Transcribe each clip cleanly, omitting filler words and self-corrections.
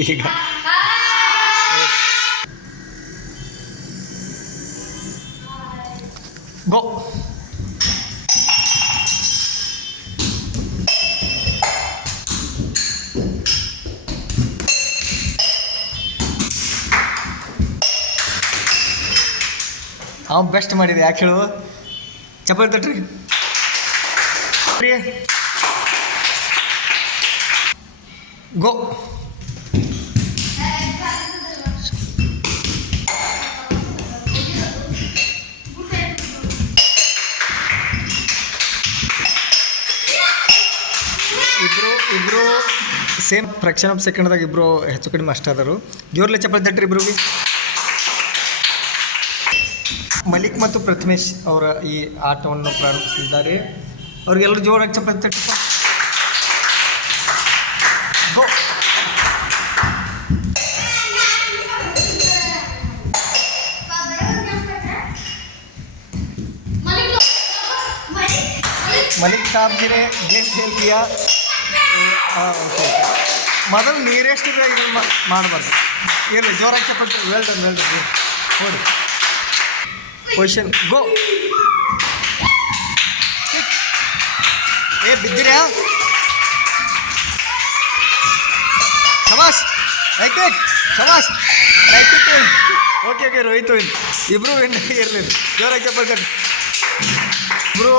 ಈಗ ಗೋ. ಅವ್ನು ಬೆಸ್ಟ್ ಮಾಡಿದೆ, ಯಾಕೆ ಹೇಳು? ಚಪ್ಪಲಿ ತಟ್ರಿ. ಗೋ. ಇಬ್ರು ಸೇಮ್ ಫ್ರಾಕ್ಷನ್ ಆಫ್ ಸೆಕೆಂಡ್ದಾಗ ಇಬ್ಬರು ಹೆಚ್ಚು ಕಡಿಮೆ ಅಷ್ಟ ಅದಾರು. ಜೋರ್ಲೆ ಚಪ್ಪಲಿ ತಟ್ರಿ ಇಬ್ರು. ಮಲಿಕ್ ಮತ್ತು ಪ್ರಥಮೇಶ್ ಅವರ ಈ ಆಟವನ್ನು ಪ್ರಾರಂಭಿಸಿದ್ದಾರೆ. ಅವ್ರಿಗೆಲ್ಲರೂ ಜೋರಾಗಿ ಚಪ್ಪಲಿ ತಟ್ಟಿ. ಗೋ. मलिक साहब जी ने गेम खेल किया. ओके ಮೊದಲು ನೀರೆಷ್ಟು ಇದನ್ನು ಮಾಡಬಾರ್ದು. ಇರಲಿ, ಜೋರಾಗಿ ಚಪ್ಪಲಿ. ವೆಲ್ ಡನ್ ನೋಡಿ. Position go. ಏ ಬಿದ್ದಿರ್ಯಾ? ಶಬಾಷ್. Right win. ಶಬಾಷ್. Right win. Okay okay, Rohit win. ಇಬ್ಬರು ವಿನ್ ಇರಲಿಲ್ಲ. ಜೋರಾಗಿ ಚಪ್ಪಲಿ ಕಟ್ಟಿ. ಇಬ್ಬರು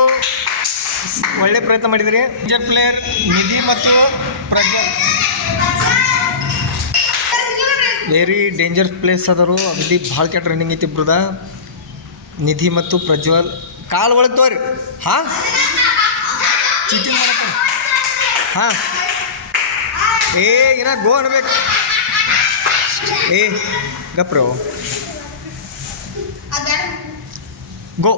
ಒಳ್ಳೆ ಪ್ರಯತ್ನ ಮಾಡಿದ್ರಿ. ಡೇಂಜರ್ ಪ್ಲೇಯರ್ ನಿಧಿ ಮತ್ತು ಪ್ರಜ್ವಲ್ ವೆರಿ ಡೇಂಜರ್ ಪ್ಲೇಸ್ ಅದರು. ಅಗದಿ ಭಾಳ ಕೆಟ್ಟ ರನ್ನಿಂಗ್ ಐತಿ ಇಬ್ರದ. ನಿಧಿ ಮತ್ತು ಪ್ರಜ್ವಲ್ ಕಾಲು ಒಳಗೆ ತೋರಿ. ಹಾಂ, ಚೀಟಿಂಗ್ ಮಾಡಕ್ಕೆ. ಹಾಂ, ಏನ ಗೋ ಅನ್ಬೇಕು. ಏ ಗಪ್ರೋ ಗೋ.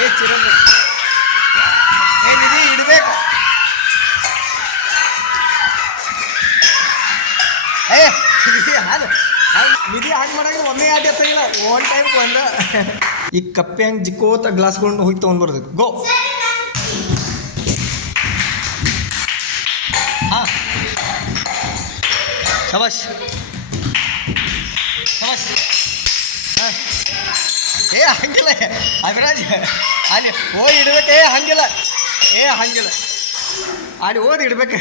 ಏ ಚಿರಂಗ, ಏ ನಿಧಿ ಇಡಬೇಕು. ಏ ನಿಧಿ ಹಾಗೆ ಮಾಡಾಗ ಒಮ್ಮೆ ಆಟ ಎತ್ತಾಗಿಲ್ಲ, ಒನ್ ಟೈಮ್ ಬಂದ. ಈ ಕಪ್ಪೆ ಹಂಗೆ ಜಿಕ್ಕೋತ ಗ್ಲಾಸ್ಕೊಂಡು ಹೋಗಿ ತೊಗೊಂಡ್ಬರೋದು. ಗೋ. ಹಾಂ, ಶಬಾಷ್ ಶಬಾಷ್. ಹಾಂ, ಏ ಹಂಗಿಲ್ಲ ಅಭಿರಾಜ್, ಅಲ್ಲಿ ಓದಿ ಇಡ್ಬೇಕು. ಹಂಗಿಲ್ಲ, ಹಂಗಿಲ್ಲ, ಅಲ್ಲಿ ಓದಿ ಇಡ್ಬೇಕು.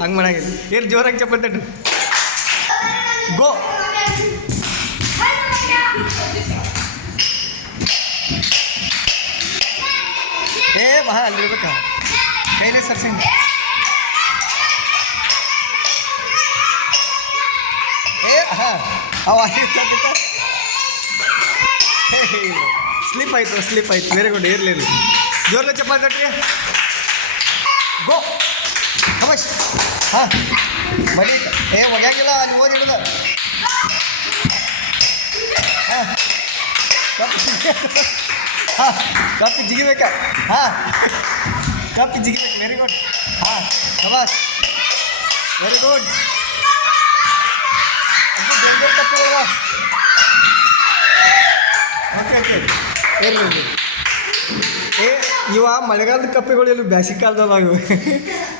ಹಂಗೆ ಮಾಡಾಗಿಲ್ಲ. ಏನು ಜೋರಾಗಿ ಚಪ್ಪಲಿ ತಟ್ರಿ. ಗೋ. ಭಾಳ ಅಲ್ಲಿಡ್ಬೇಕ. ಕೈಲೇ ಸರ್ಸಿಂಗ್. ಹಾಂ, ಅವ ಸ್ಲಿಪ್ ಆಯ್ತು. Very good. ಇರಲಿ ಜೋರ್ಲೆ ಚಪ್ಪಲಿ ತಟ್ರಿ. ಗೋ. ಅವಶ್. ಹಾಂ, ಬರೀ ಒಗ್ಯಾಂಗಿಲ್ಲ, ಅಲ್ಲಿ ಓದಿಡೋದು. ಹಾಂ, ಕಪ್ಪು ಜಿಗಿಬೇಕ. ಹಾಂ, ಕಪ್ಪು ಜಿಗಿಬೇಕು. Very good. ಹಾಂ, ಶಬಾಷ್. Very good. ಕಪ್ಪು. ಓಕೆ ಇರಲಿ. ಇವ ಮಳೆಗಾಲದ ಕಪ್ಪೆಗಳು ಇಲ್ಲಿ ಬ್ಯಾಸಿಗೆ ಕಾಲದಲ್ಲ ಇವು.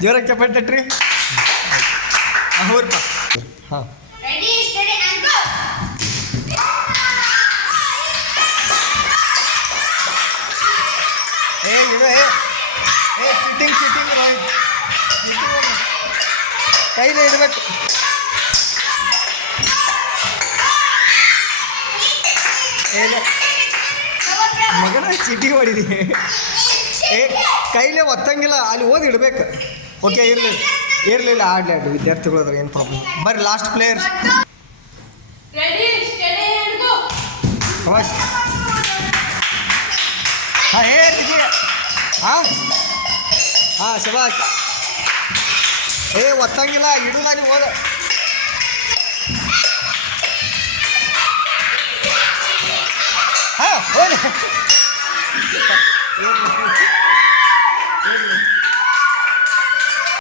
ಜೋರಾಗಿ ಚಪ್ಪಲಿ ತಟ್ರಿ. ಹೋರ್ಪ. ಹಾಂ, ಚಿಟ್ಟಿಂಗ್ ಕೈಲೇ ಇಡಬೇಕು. ಮಗನ ಚೀಟಿ ಹೊಡಿದಿ. ಕೈಲೇ ಒತ್ತಂಗಿಲ್ಲ, ಅಲ್ಲಿ ಓದಿ ಇಡ್ಬೇಕು. ಓಕೆ ಇರಲಿಲ್ಲ ಆಡಲಿ ವಿದ್ಯಾರ್ಥಿಗಳು ಅದ್ರ ಏನು ಪ್ರಾಬ್ಲಮ್. ಬರ್ರಿ ಲಾಸ್ಟ್ ಪ್ಲೇಯರ್. ಶಬಾಷ್. ಹಾಂ, ಹಾಂ ಹಾಂ, ಶಬಾಷ್. ಒತ್ತಂಗಿಲ್ಲ, ಇಡು. ನಾನು ಹೋದ. ಹಾಂ, ಹೋಗಿ.